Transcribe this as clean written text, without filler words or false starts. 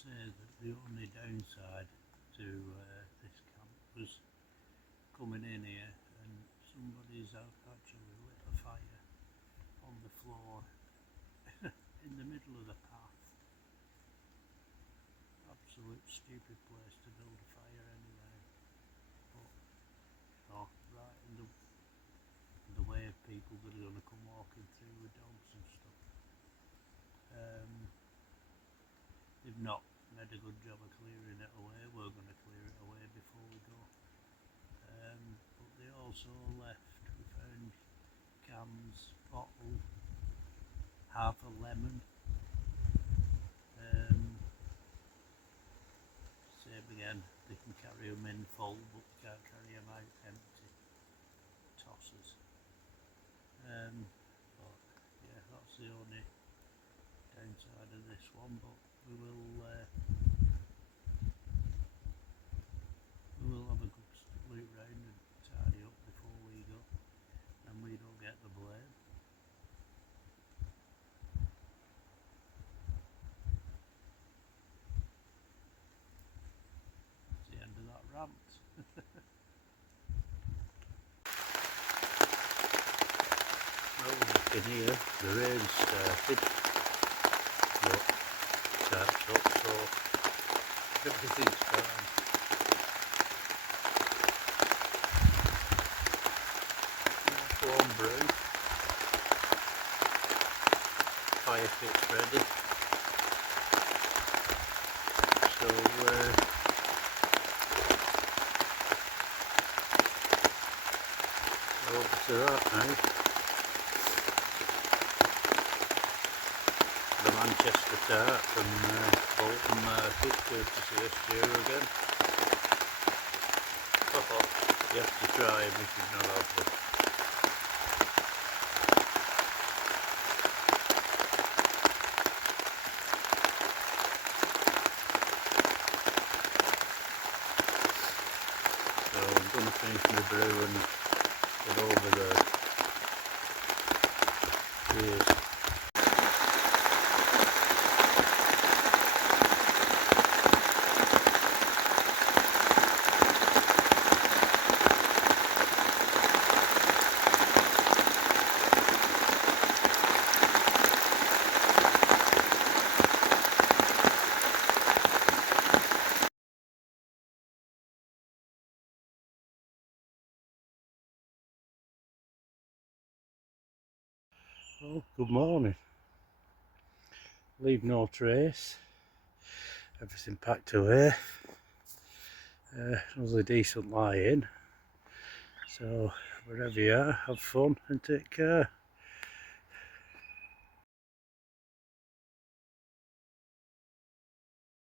say that the only downside to this camp was coming in here and somebody's actually lit a fire on the floor in the middle of the path. Absolute stupid place to build a fire anyway, but right in the way of people that are going to come walking through with dogs and stuff. They've not made a good job of clearing it away. We're going to clear it away before we go. But they also left, we found cans, bottle, half a lemon. Same again, they can carry them in full but they can't carry them out empty. Tossers. But yeah, that's the only downside of this one, but we will have a good loot round and tidy up before we go, and we don't get the blame. That's the end of that rant. Well, you can hear the rain started, but starts up, so everything's fine. Warm brew, fire pit's ready, so over to that now. The Manchester tart from Bolton Market, good to see us here again. You have to try them if you've not had them. So I'm going to finish my brew and get over there. Cheers. Oh, good morning. Leave no trace. Everything packed away. It was a decent lie in. So wherever you are, have fun and take care.